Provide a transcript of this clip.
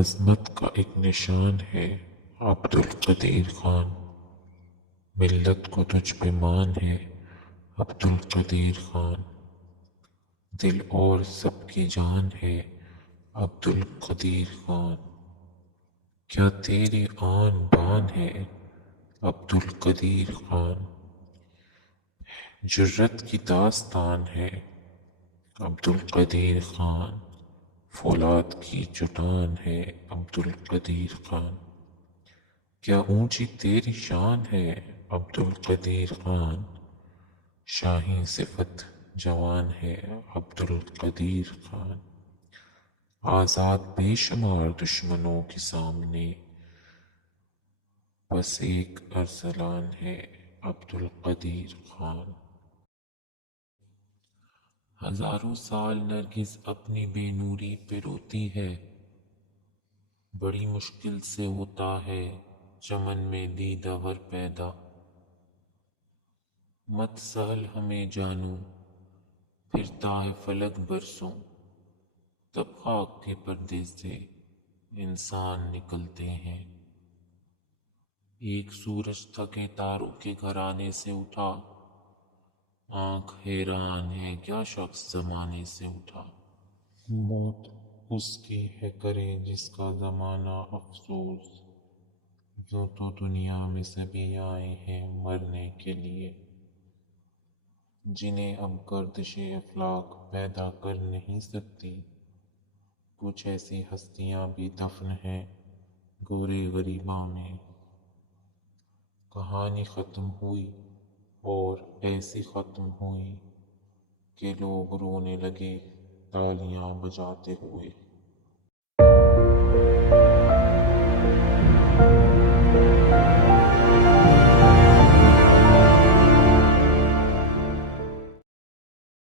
عظمت کا ایک نشان ہے عبدالقدیر خان، ملت کو تجھ پہ مان ہے عبدالقدیر خان، دل اور سب کی جان ہے عبدالقدیر خان، کیا تیری آن بان ہے عبدالقدیر خان، جرت کی داستان ہے عبدالقدیر خان، فولاد کی چٹان ہے عبدالقدیر خان، کیا اونچی تیری شان ہے عبدالقدیر خان، شاہی صفت جوان ہے عبدالقدیر خان، آزاد بے شمار دشمنوں کے سامنے بس ایک ارسلان ہے عبدالقدیر خان، ہزاروں سال نرگس اپنی بے نوری پہ روتی ہے، بڑی مشکل سے ہوتا ہے چمن میں دیدہ ور پیدا، مت سہل ہمیں جانو پھرتا ہے فلک برسوں، تب خاک کے پردے سے انسان نکلتے ہیں، ایک سورج تھکے تاروں کے گھرانے سے اٹھا، آنکھ حیران ہے کیا شخص زمانے سے اٹھا، موت اس کی ہے کرے جس کا زمانہ افسوس، جو تو دنیا میں سبھی آئے ہیں مرنے کے لیے، جنہیں اب گردش افلاک پیدا کر نہیں سکتی، کچھ ایسی ہستیاں بھی دفن ہیں گورے غریباں میں، کہانی ختم ہوئی اور ایسی ختم ہوئی کہ لوگ رونے لگے تالیاں بجاتے ہوئے۔